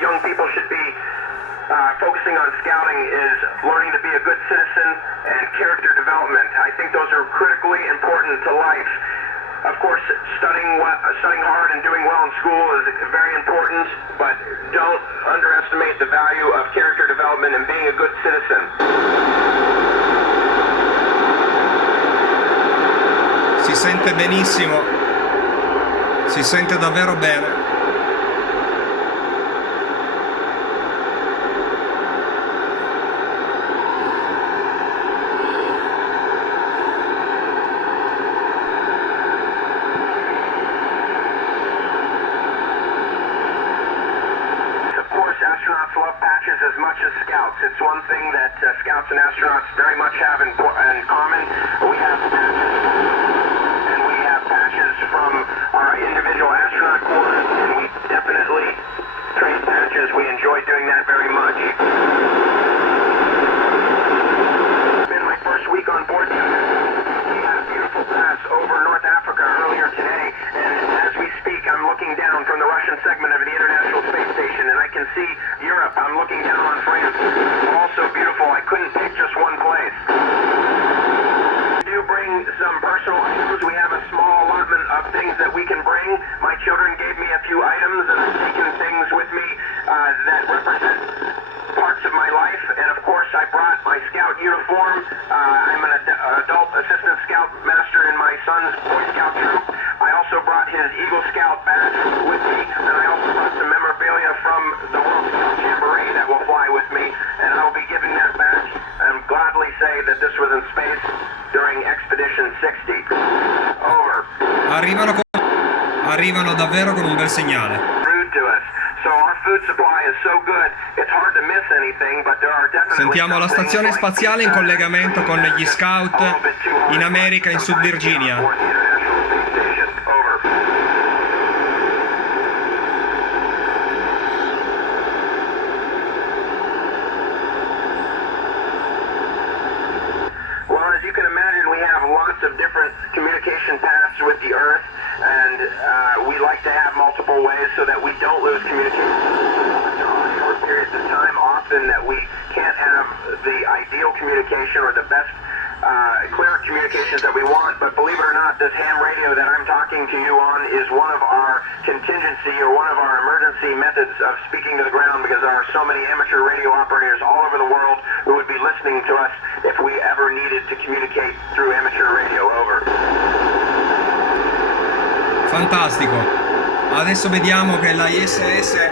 young people should be focusing on scouting is learning to be a good citizen and character development. I think those are critically important to life. Of course, studying hard and doing well in school is very important, but don't underestimate the value of character development and being a good citizen. Si sente benissimo, si sente davvero bene. As much as scouts. It's one thing that scouts and astronauts very much have in common. We have patches, and we have patches from our individual astronaut corps, and we definitely trade patches. We enjoy doing that very much. It's been my first week on board. We had a beautiful pass over North Africa earlier today, and as we speak, I'm looking down from the Russian segment of the International Space Station, and I can see Europe. I'm looking down on France. Also beautiful. I couldn't pick just one place. We do bring some personal items. We have a small allotment of things that we can bring. My children gave me a few items, and I've taken things with me that represent parts of my life. And of course, I brought my scout uniform. I'm an adult assistant scout master in my son's Boy Scout troop. I also brought his Eagle Scout badge with me, and I also brought some memorabilia from the World Scout Jamboree that will fly with me, and I'll be giving that badge and gladly say that this was in space during Expedition 60. Over. Arrivano davvero con un bel segnale. Rude to us. So our food supply is so good, it's hard to miss anything, but there are definitely Sentiamo la stazione spaziale in collegamento con gli scout in America, in Sud Virginia. Lots of different communication paths with the Earth, and we like to have multiple ways so that we don't lose communication. Short periods of time, often that we can't have the ideal communication or the best clear communications that we want, but believe it or not, this ham radio that I'm talking to you on is one of our contingency or one of our emergency methods of speaking to the ground, because there are so many amateur radio operators all over the world who would be listening to us if we ever needed to communicate through amateur radio. Over. Fantastico. Adesso vediamo che la ISS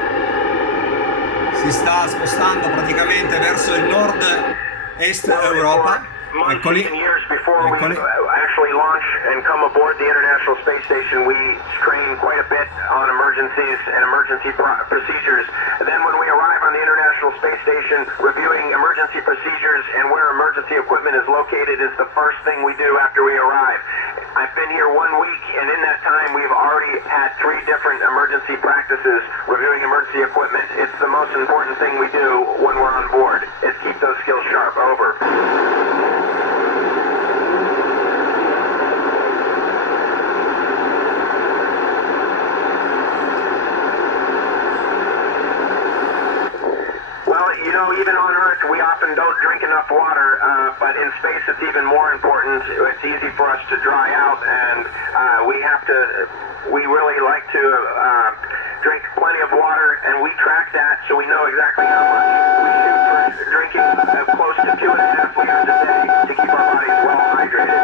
si sta spostando praticamente verso il nord-est Europa. Eccoli. Eccoli. Actually launch and come aboard the International Space Station, we train quite a bit on emergencies and emergency procedures. And then when we arrive on the International Space Station, reviewing emergency procedures and where emergency equipment is located is the first thing we do after we arrive. I've been here 1 week, and in that time we've already had 3 different emergency practices reviewing emergency equipment. It's the most important thing we do when we're on board, is keep those skills sharp. Over. You know, even on Earth, we often don't drink enough water, but in space it's even more important. It's easy for us to dry out, and we really like to drink plenty of water, and we track that so we know exactly how much we shoot for drinking close to 2.5 liters a day to keep our bodies well hydrated.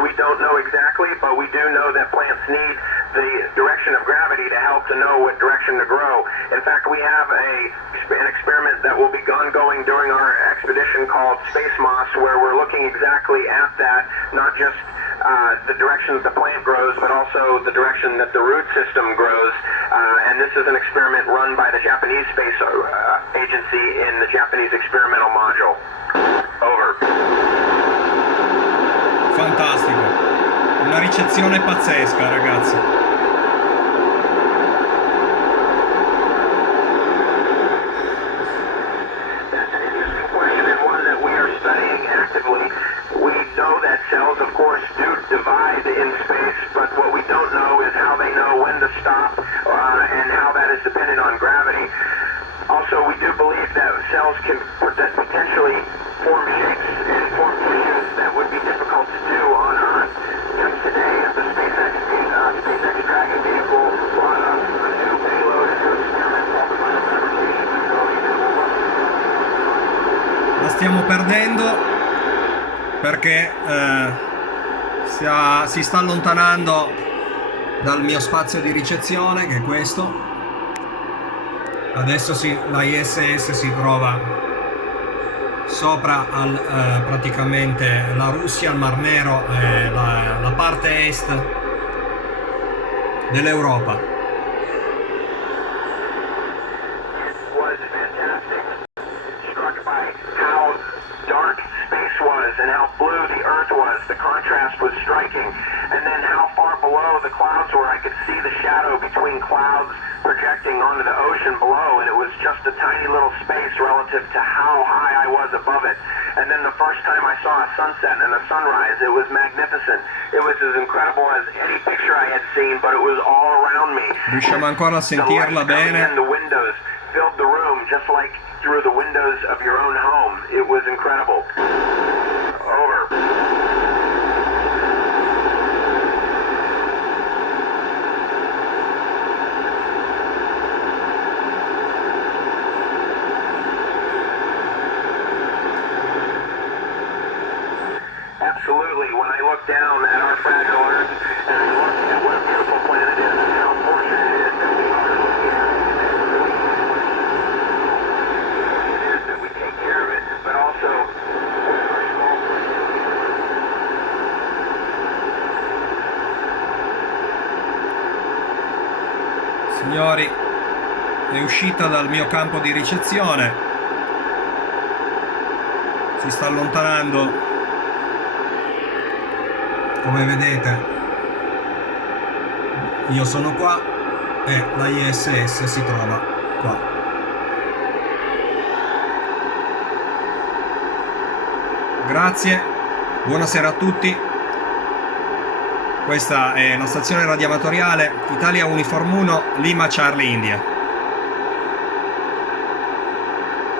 We don't know exactly, but we do know that plants need the direction of gravity to help to know what direction to grow. In fact, we have an experiment that will be ongoing during our expedition called Space Moss, where we're looking exactly at that, not just the direction that the plant grows, but also the direction that the root system grows. And this is an experiment run by the Japanese Space Agency in the Japanese Experimental Module. Over. Fantastico. Una ricezione pazzesca, ragazzi. Cells, of course, do divide in space, but what we don't know is how they know when to stop top, and how that is dependent on gravity. Also, we do believe that cells can potentially form shapes and form tissues that would be difficult to do on Earth. Just today, the SpaceX Dragon vehicle brought us a new payload into experiment called the biofabrication facility. La stiamo perdendo perché si sta allontanando dal mio spazio di ricezione, che è questo. Adesso la ISS si trova sopra praticamente la Russia, il Mar Nero e la parte est dell'Europa. Was fantastic. Struck by how dark space was and how blue the Earth was. The contrast was striking. And then how far below the clouds were, I could see the shadow between clouds projecting onto the ocean below, and it was just a tiny little space relative to how high I was above it. And then the first time I saw a sunset and a sunrise, it was magnificent. It was as incredible as any picture I had seen, but it was all around me. Riusciamo ancora a sentirla bene? And the windows filled the room just like through the windows of your own home. It was incredible. Over. Absolutely. When I look down at our fragile Earth and I look at what a beautiful planet is and how fortunate it is that we are looking at it, it is that we take care of it, but also our small Signori, è uscita dal mio campo di ricezione, si sta allontanando. Come vedete, io sono qua e la ISS si trova qua. Grazie, buonasera a tutti. Questa è la stazione radioamatoriale Italia Uniform 1 Lima Charlie India.